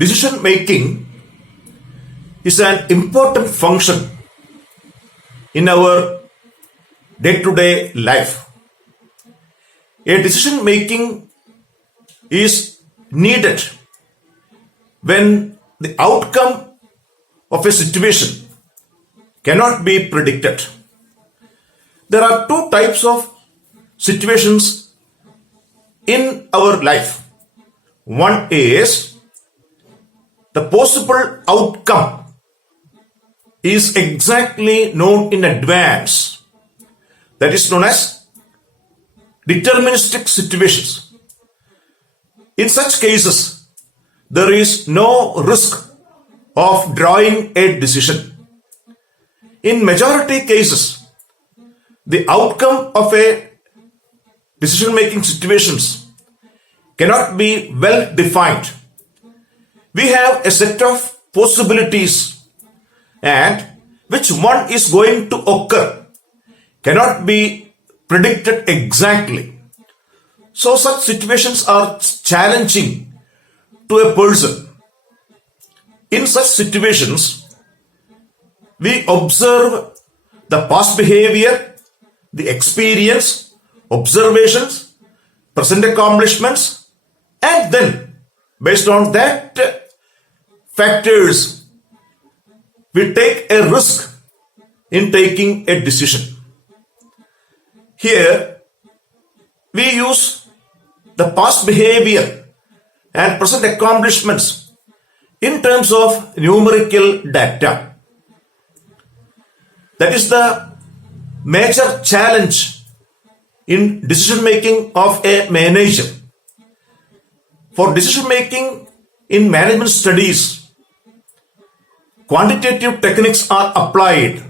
Decision making is an important function in our day-to-day life. A decision making is needed when the outcome of a situation cannot be predicted. There are two types of situations in our life. One is the possible outcome is exactly known in advance. That is known as deterministic situations. In such cases, there is no risk of drawing a decision. In majority cases, the outcome of a decision-making situations cannot be well defined. We have a set of possibilities, and which one is going to occur cannot be predicted exactly. So such situations are challenging to a person. In such situations, we observe the past behavior, the experience, observations, present accomplishments, and then based on that factors, we take a risk in taking a decision. Here, we use the past behavior and present accomplishments in terms of numerical data. That is the major challenge in decision making of a manager. For decision making in management studies, quantitative techniques are applied.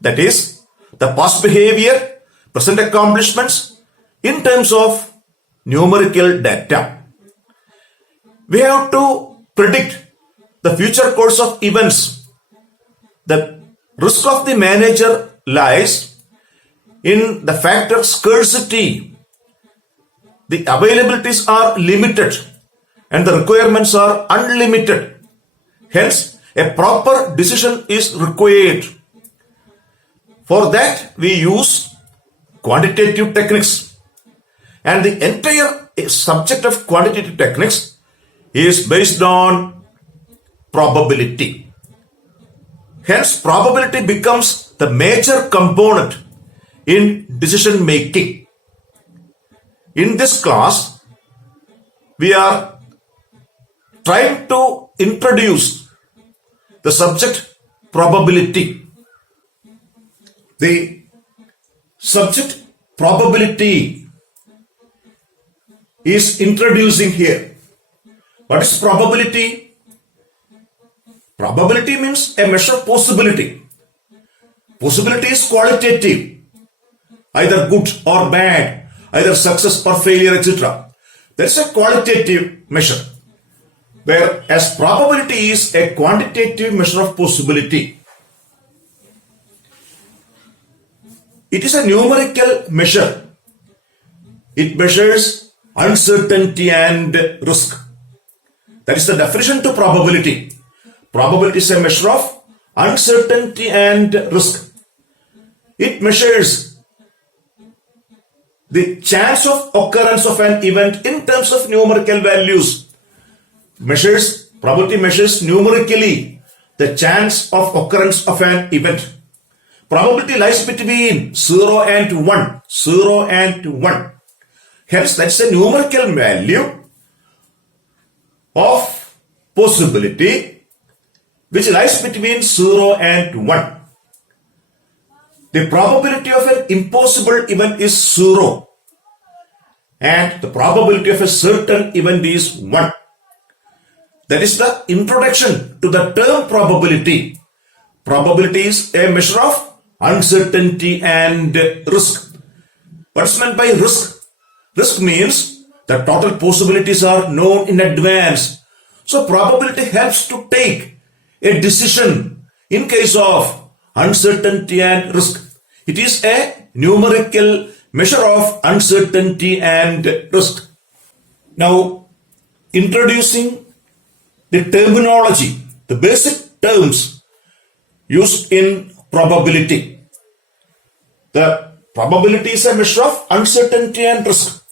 That is, the past behavior, present accomplishments in terms of numerical data. We have to predict the future course of events. The risk of the manager lies in the factor scarcity. The availabilities are limited and the requirements are unlimited. Hence, a proper decision is required. For that, we use quantitative techniques. And the entire subject of quantitative techniques is based on probability. Hence, probability becomes the major component in decision making. In this class, we are trying to introduce the subject probability. The subject probability is introducing here. What is probability? Probability means a measure of possibility. Possibility is qualitative, either good or bad, either success or failure, etc. That's a qualitative measure, whereas probability is a quantitative measure of possibility. It is a numerical measure. It measures uncertainty and risk. That is the definition to probability. Probability is a measure of uncertainty and risk. It measures the chance of occurrence of an event in terms of numerical values. Probability measures numerically the chance of occurrence of an event. Probability lies between 0 and 1. 0 and 1. Hence, that's a numerical value of possibility which lies between 0 and 1. The probability of an impossible event is 0 and the probability of a certain event is 1. That is the introduction to the term probability. Probability is a measure of uncertainty and risk. What's meant by risk? Risk means the total possibilities are known in advance. So probability helps to take a decision in case of uncertainty and risk. It is a numerical measure of uncertainty and risk. Now, introducing the terminology, the basic terms used in probability. The probability is a measure of uncertainty and risk.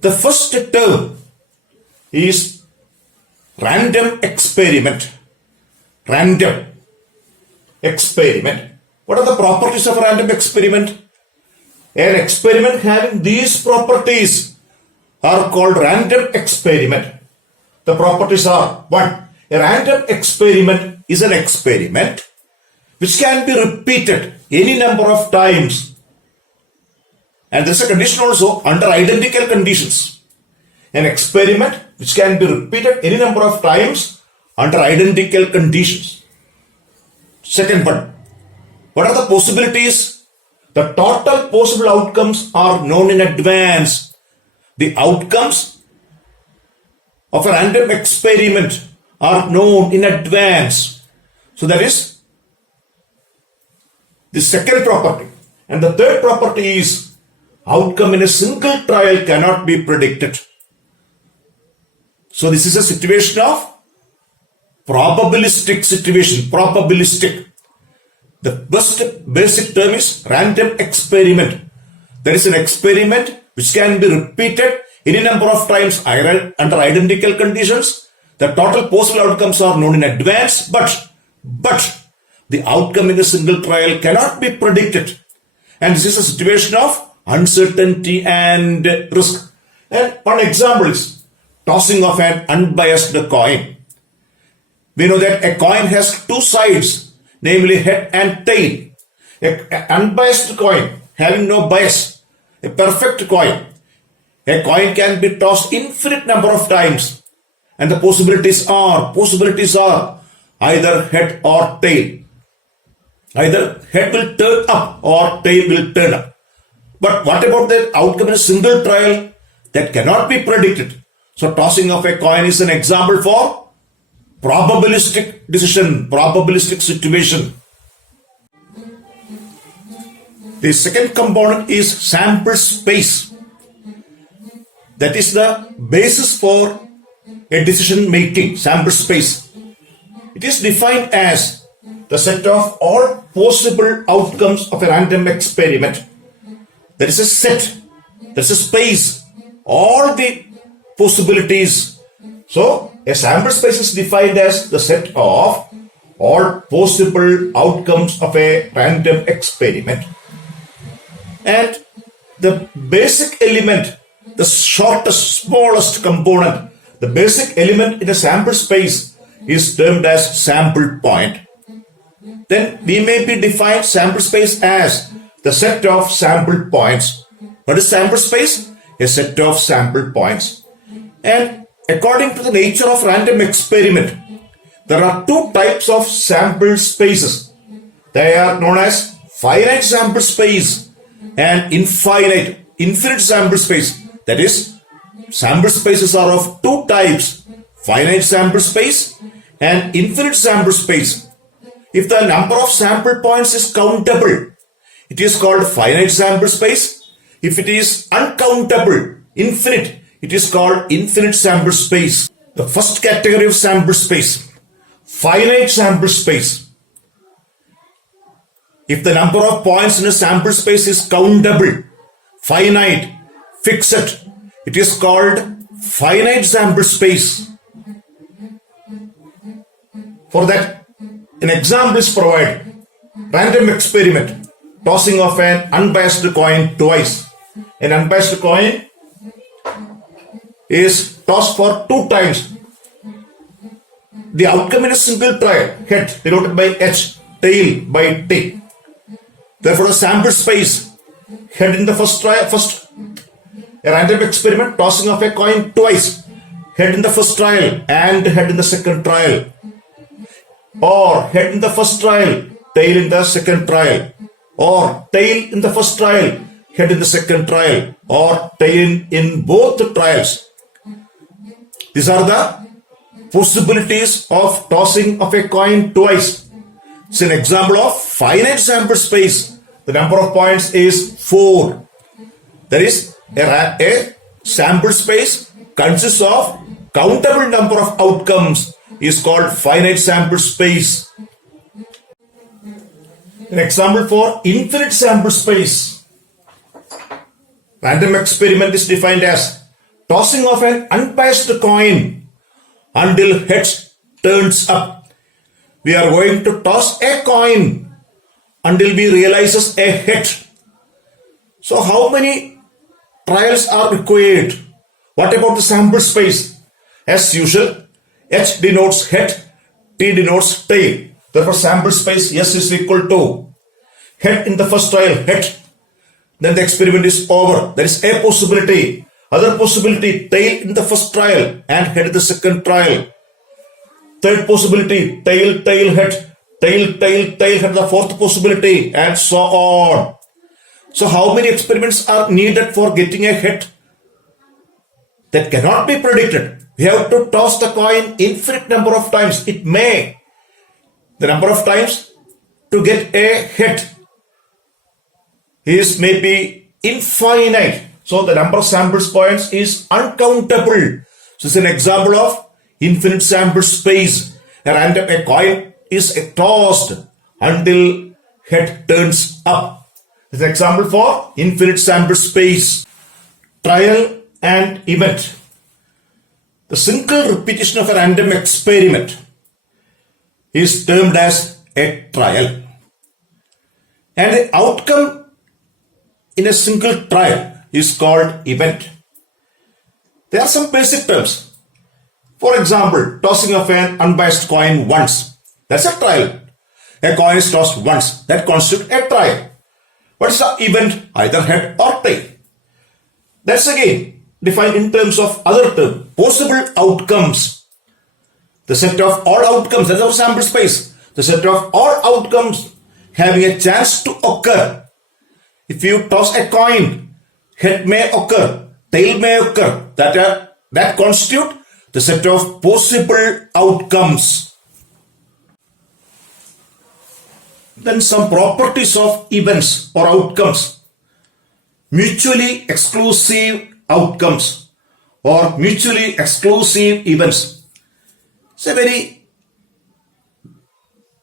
The first term is random experiment. Random experiment. What are the properties of a random experiment? An experiment having these properties are called random experiment. The properties are: 1. A random experiment is an experiment which can be repeated any number of times, and there is a condition also, under identical conditions. An experiment which can be repeated any number of times under identical conditions. Second one, what are the possibilities? The total possible outcomes are known in advance. The outcomes of a random experiment are known in advance. So that is the second property. And the third property is outcome in a single trial cannot be predicted. So this is a situation of probabilistic situation. Probabilistic. The best basic term is random experiment. There is an experiment which can be repeated any number of times under identical conditions. The total possible outcomes are known in advance, but the outcome in a single trial cannot be predicted. And this is a situation of uncertainty and risk. And one example is tossing of an unbiased coin. We know that a coin has two sides, namely head and tail. An unbiased coin having no bias, a perfect coin. A coin can be tossed infinite number of times, and the possibilities are either head or tail. Either head will turn up or tail will turn up. But what about the outcome in a single trial? That cannot be predicted. So tossing of a coin is an example for probabilistic decision, probabilistic situation. The second component is sample space. That is the basis for a decision making, sample space. It is defined as the set of all possible outcomes of a random experiment. There is a set, there is a space, all the possibilities. So a sample space is defined as the set of all possible outcomes of a random experiment. And the basic element, the shortest, smallest component, the basic element in a sample space is termed as sample point. Then we may be defined sample space as the set of sample points. What is sample space? A set of sample points. And according to the nature of random experiment, there are two types of sample spaces. They are known as finite sample space and infinite sample space. That is, sample spaces are of two types, finite sample space and infinite sample space. If the number of sample points is countable, it is called finite sample space. If it is uncountable, infinite, it is called infinite sample space. The first category of sample space, finite sample space. If the number of points in a sample space is countable, finite, fixed, it is called finite sample space. For that, an example is provided. Random experiment, tossing of an unbiased coin twice. An unbiased coin is tossed for two times. The outcome in a single trial, head denoted by H, tail by T. Therefore, the sample space, head in the first trial, a random experiment, tossing of a coin twice, head in the first trial and head in the second trial, or head in the first trial, tail in the second trial, or tail in the first trial, head in the second trial, or tail in both the trials. These are the possibilities of tossing of a coin twice. It's an example of finite sample space. The number of points is 4. There is a sample space consists of countable number of outcomes is called finite sample space. An example for infinite sample space. Random experiment is defined as tossing of an unbiased coin until heads turns up. We are going to toss a coin until we realizes a head. So how many trials are required? What about the sample space? As usual, H denotes head, T denotes tail. Therefore, sample space S is equal to head in the first trial, head. Then the experiment is over. There is a possibility. Other possibility, tail in the first trial and head in the second trial. Third possibility, tail, tail, head, tail, tail, tail, head, the fourth possibility, and so on. So how many experiments are needed for getting a head? That cannot be predicted. We have to toss the coin infinite number of times. It may. The number of times to get a head is maybe infinite. So the number of sample points is uncountable. So it's an example of infinite sample space. A coin is tossed until head turns up. It's an example for infinite sample space. Trial and event. The single repetition of a random experiment is termed as a trial. And the outcome in a single trial is called event. There are some basic terms. For example, tossing of an unbiased coin once. That's a trial. A coin is tossed once. That constitutes a trial. What is the event? Either head or tail. That's again defined in terms of other term. Possible outcomes. The set of all outcomes, that's our sample space. The set of all outcomes having a chance to occur. If you toss a coin, head may occur, tail may occur. That constitute the set of possible outcomes. Then some properties of events or outcomes. Mutually exclusive outcomes or mutually exclusive events. It's a very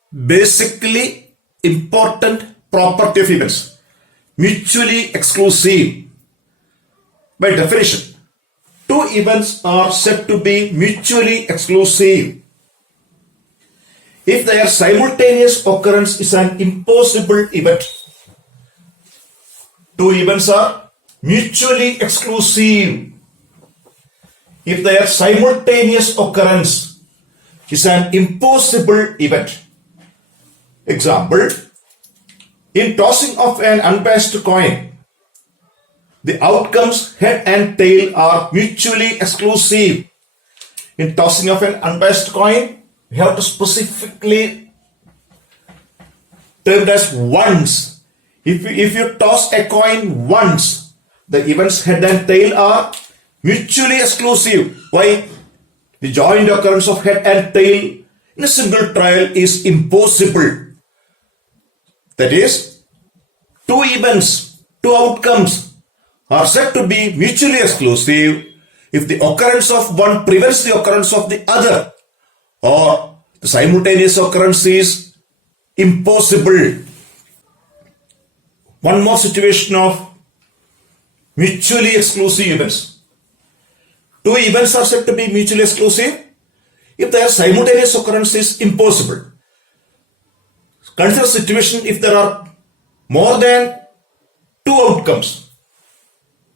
basically important property of events. Mutually exclusive. By definition, two events are said to be mutually exclusive if their simultaneous occurrence is an impossible event. Two events are mutually exclusive if their simultaneous occurrence is an impossible event. Example, in tossing of an unbiased coin, the outcomes head and tail are mutually exclusive. In tossing of an unbiased coin, we have to specifically term as once. If you toss a coin once, the events head and tail are mutually exclusive. Why? The joint occurrence of head and tail in a single trial is impossible. That is, two events, two outcomes are said to be mutually exclusive if the occurrence of one prevents the occurrence of the other or the simultaneous occurrence is impossible. One more situation of mutually exclusive events. Two events are said to be mutually exclusive if their simultaneous occurrence is impossible. Consider a situation if there are more than two outcomes.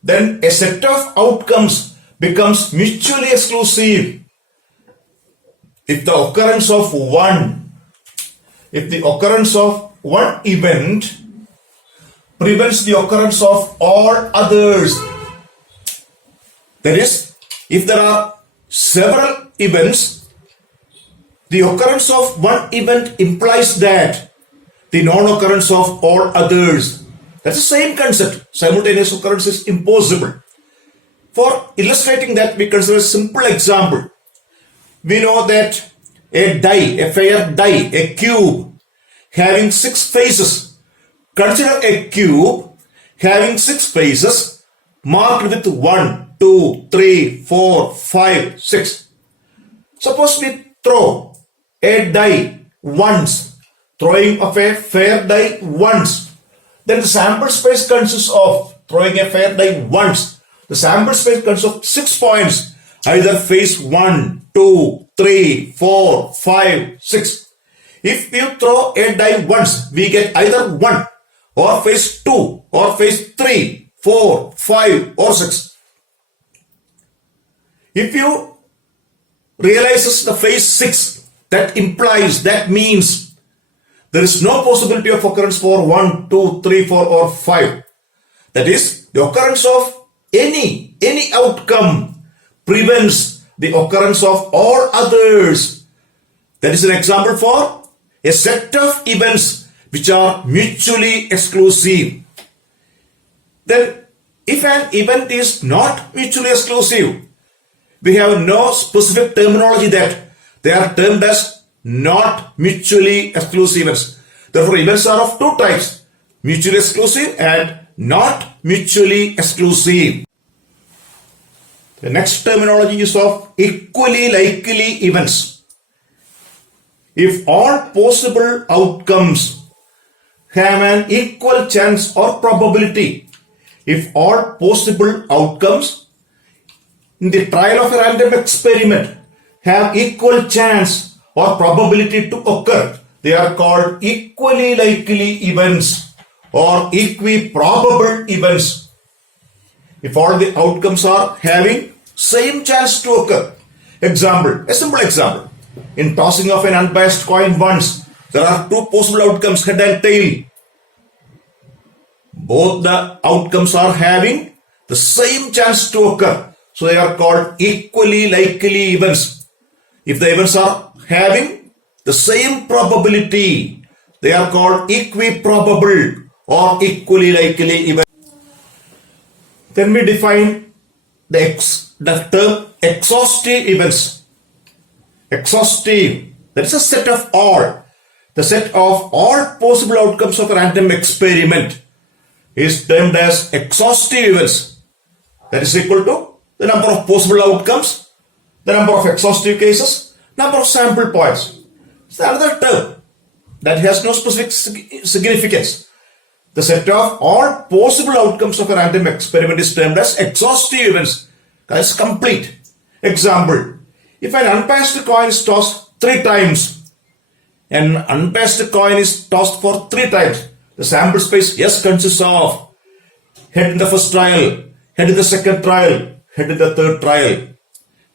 Then a set of outcomes becomes mutually exclusive if the occurrence of one event prevents the occurrence of all others. That is, if there are several events, the occurrence of one event implies that the non-occurrence of all others. That's the same concept. Simultaneous occurrence is impossible. For illustrating that, we consider a simple example. We know that a die, a fair die, a cube having 6 faces. Consider a cube having 6 faces marked with 1, 2, 3, 4, 5, 6. Suppose we throw a die once, throwing of a fair die once, then the sample space consists of throwing a fair die once. The sample space consists of 6 points, either phase 1, 2, 3, 4, 5, 6. If you throw a die once, we get either 1 or phase 2 or phase 3, 4, 5 or 6. If you realizes the phase 6, that means there is no possibility of occurrence for 1, 2, 3, 4 or 5. That is, the occurrence of any outcome prevents the occurrence of all others. That is an example for a set of events which are mutually exclusive. Then, if an event is not mutually exclusive, we have no specific terminology that they are termed as not mutually exclusive events. Therefore, events are of two types, mutually exclusive and not mutually exclusive. The next terminology is of equally likely events. If all possible outcomes have an equal chance or probability, if all possible outcomes in the trial of a random experiment have equal chance or probability to occur, they are called equally likely events or equiprobable events. If all the outcomes are having same chance to occur. Example, a simple example. In tossing of an unbiased coin once, there are two possible outcomes, head and tail. Both the outcomes are having the same chance to occur. So they are called equally likely events. If the events are having the same probability, they are called equiprobable or equally likely events. Then we define the term exhaustive events. Exhaustive, that is a set of all. The set of all possible outcomes of a random experiment is termed as exhaustive events. That is equal to the number of possible outcomes, the number of exhaustive cases, number of sample points. It's another term that has no specific significance. The set of all possible outcomes of a random experiment is termed as exhaustive events. That is complete. Example, if an unpassed coin is tossed 3 times, an unpassed coin is tossed for 3 times, the sample space S consists of head in the first trial, head in the second trial, head in the third trial,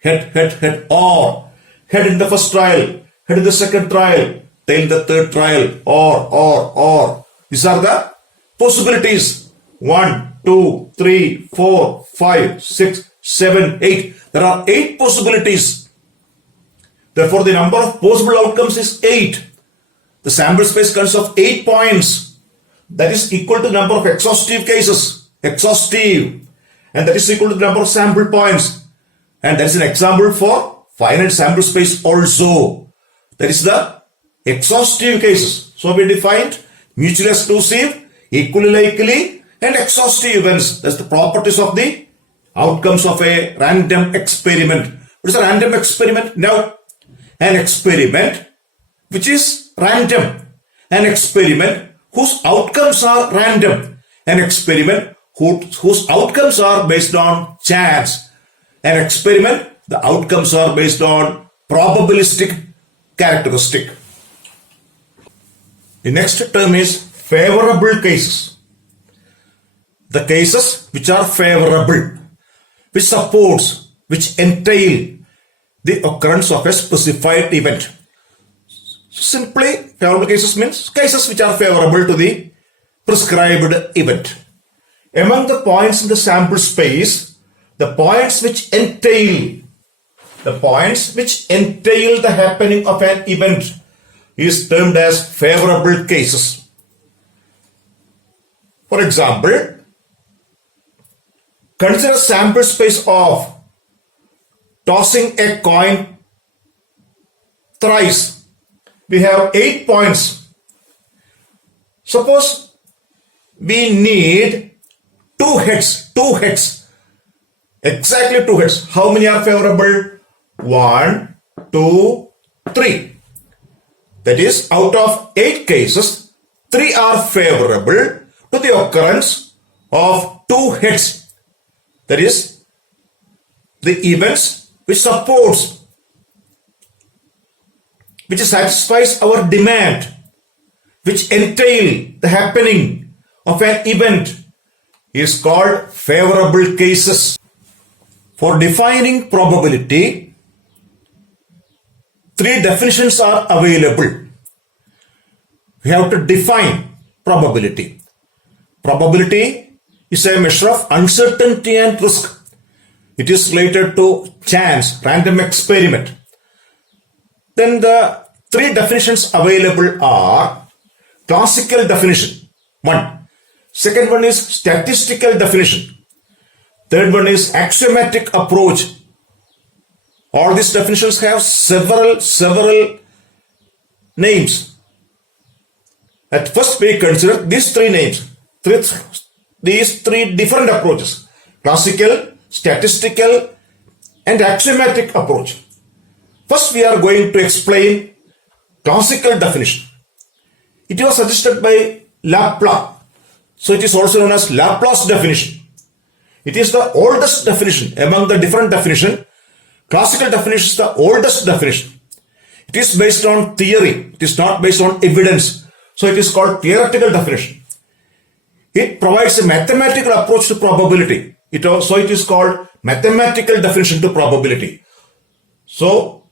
head, or head in the first trial, head in the second trial, tail in the third trial, or. These are the possibilities. 1, 2, 3, 4, 5, 6, 7, 8. There are 8 possibilities. Therefore, the number of possible outcomes is 8. The sample space consists of 8 points. That is equal to the number of exhaustive cases. Exhaustive. And that is equal to the number of sample points. And that is an example for finite sample space also. That is the exhaustive cases. So we defined mutually exclusive, equally likely, and exhaustive events. That's the properties of the outcomes of a random experiment. What is a random experiment? Now, an experiment which is random. An experiment whose outcomes are random. An experiment whose outcomes are based on chance. An experiment, the outcomes are based on probabilistic characteristic. The next term is favorable cases. The cases which are favorable, which supports, which entail the occurrence of a specified event. Simply, favorable cases means cases which are favorable to the prescribed event. Among the points in the sample space, the points which entail the happening of an event is termed as favorable cases. For example, consider sample space of tossing a coin thrice. We have 8 points. Suppose we need 2 heads. Exactly 2 heads. How many are favorable? 1, 2, 3. That is, out of 8 cases, 3 are favorable to the occurrence of 2 heads. That is, the events which satisfies our demand, which entail the happening of an event, is called favorable cases. For defining probability, 3 definitions are available. We have to define probability. Probability is a measure of uncertainty and risk. It is related to chance, random experiment. Then the 3 definitions available are classical definition, 1. Second one is statistical definition. Third one is axiomatic approach. All these definitions have several names. At first we consider these 3 names, these 3 different approaches: classical, statistical, and axiomatic approach. First we are going to explain classical definition. It was suggested by Laplace, so it is also known as Laplace definition. It is the oldest definition among the different definitions. Classical definition is the oldest definition. It is based on theory. It is not based on evidence. So it is called theoretical definition. It provides a mathematical approach to probability. So it is called mathematical definition to probability. So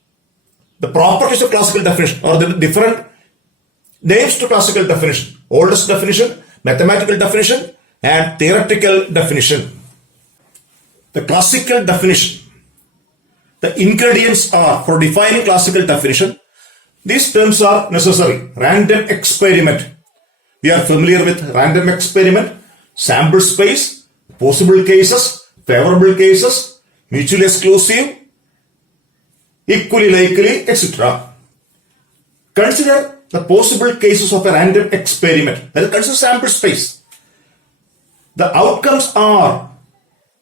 the properties of classical definition or the different names to classical definition: oldest definition, mathematical definition, and theoretical definition. The classical definition. The ingredients are, for defining classical definition, these terms are necessary. Random experiment. We are familiar with random experiment, sample space, possible cases, favorable cases, mutually exclusive, equally likely, etc. Consider the possible cases of a random experiment. That is, consider sample space. The outcomes are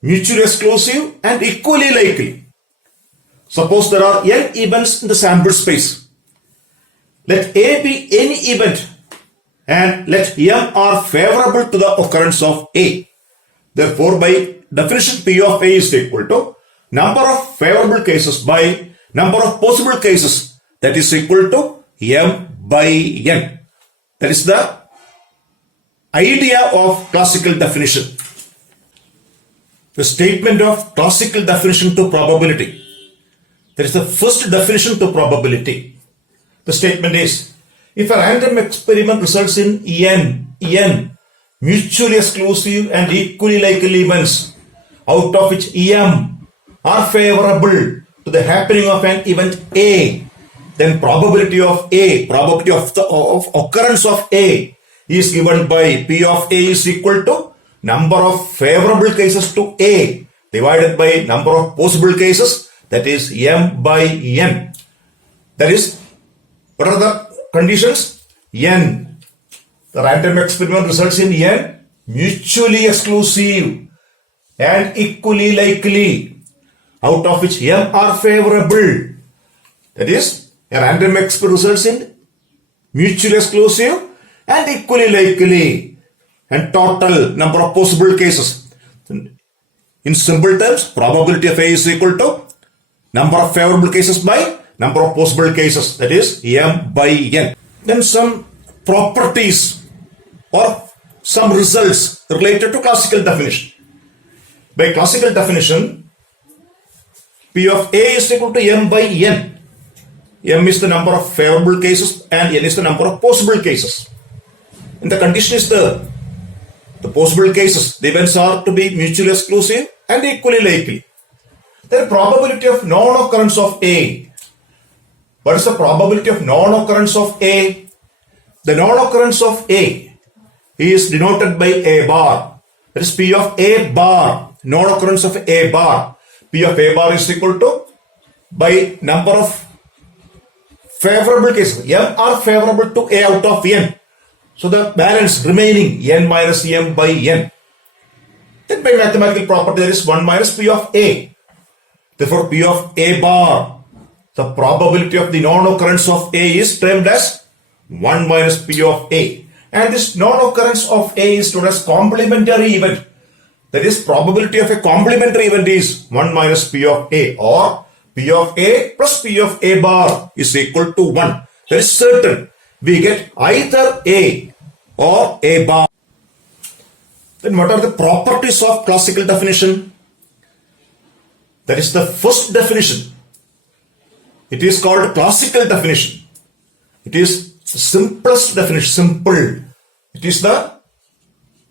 mutually exclusive and equally likely. Suppose there are n events in the sample space. Let A be any event and let m are favorable to the occurrence of A. Therefore, by definition, P of A is equal to number of favorable cases by number of possible cases, that is equal to m by n. That is the idea of classical definition. The statement of classical definition to probability. That is the first definition to probability. The statement is, if a random experiment results in n mutually exclusive and equally likely events, out of which m are favorable to the happening of an event A, then probability of occurrence of A is given by P of A is equal to number of favorable cases to A divided by number of possible cases, that is m by n. That is, what are the conditions? N. The random experiment results in n mutually exclusive and equally likely, out of which m are favorable. That is, a random experiment results in mutually exclusive and equally likely, and total number of possible cases. In simple terms, probability of A is equal to number of favorable cases by number of possible cases, that is m by n. Then some properties or some results related to classical definition. By classical definition, P of A is equal to m by n. M is the number of favorable cases and n is the number of possible cases. And the condition is the possible cases, the events are to be mutually exclusive and equally likely. The probability of non-occurrence of A. What is the probability of non-occurrence of A? The non-occurrence of A is denoted by A bar. That is P of A bar. Non-occurrence of A bar. P of A bar is equal to by number of favorable cases. M are favorable to A out of n. So the balance remaining n minus m by n. Then by mathematical property there is 1 minus P of A. Therefore P of A bar The probability of the non-occurrence of A is termed as 1 minus P of A. And this non-occurrence of A is known as complementary event. That is, probability of a complementary event is 1 minus P of A, or P of A plus P of A bar is equal to 1. That is certain. We get either A or A bar. Then what are the properties of classical definition? That is the first definition. It is called classical definition. It is the simplest definition, simple. It is the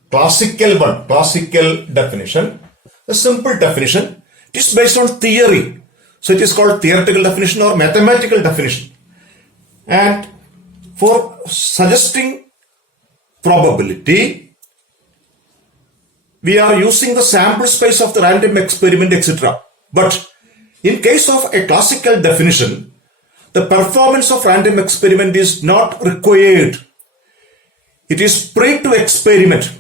classical one, classical definition. The simple definition. It is based on theory. So it is called theoretical definition or mathematical definition. And for suggesting probability, we are using the sample space of the random experiment, etc. But in case of a classical definition, the performance of random experiment is not required. It is pre to experiment.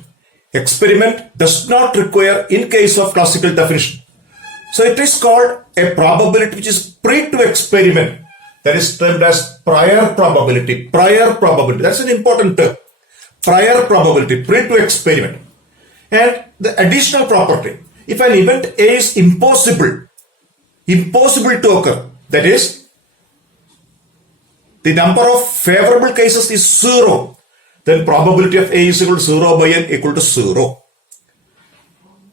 Experiment does not require in case of classical definition. So it is called a probability which is pre to experiment. That is termed as prior probability. Prior probability. That's an important term. Prior probability, pre to experiment. And the additional property, if an event A is impossible to occur, that is, the number of favorable cases is 0, then probability of A is equal to 0 by N equal to 0.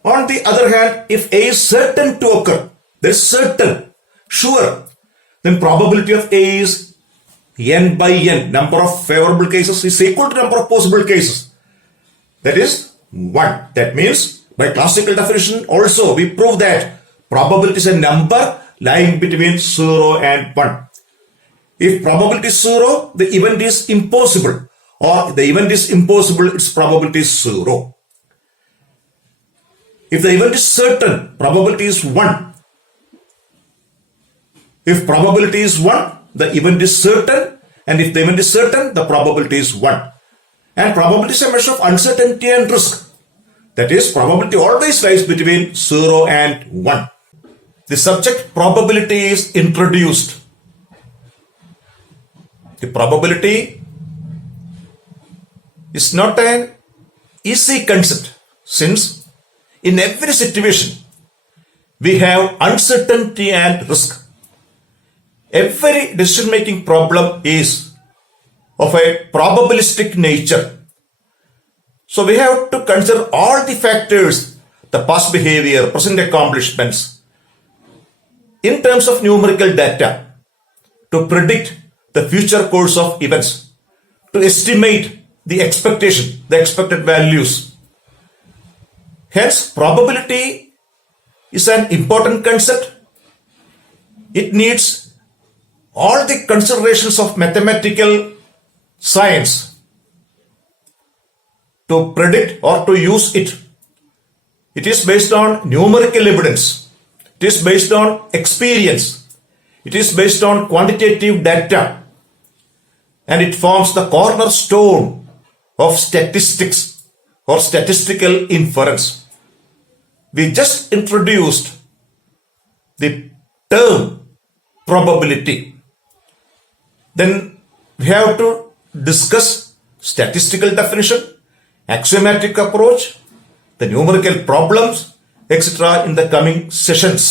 On the other hand, if A is certain to occur, that is certain, sure, then probability of A is N by N, number of favorable cases is equal to number of possible cases. That is 1. That means by classical definition also we prove that probability is a number lying between 0 and 1. If probability is 0, the event is impossible, or the event is impossible, its probability is 0. If the event is certain, probability is 1. If probability is 1, the event is certain, and if the event is certain, the probability is 1. And probability is a measure of uncertainty and risk. That is, probability always lies between 0 and 1. The subject probability is introduced. The probability is not an easy concept, since in every situation we have uncertainty and risk. Every decision-making problem is of a probabilistic nature. So we have to consider all the factors, the past behavior, present accomplishments, in terms of numerical data, to predict the future course of events, to estimate the expectation, the expected values. Hence, probability is an important concept. It needs all the considerations of mathematical science to predict or to use it. It is based on numerical evidence. It is based on experience. It is based on quantitative data. And it forms the cornerstone of statistics or statistical inference. We just introduced the term probability. Then we have to discuss statistical definition, axiomatic approach, the numerical problems, etc. in the coming sessions.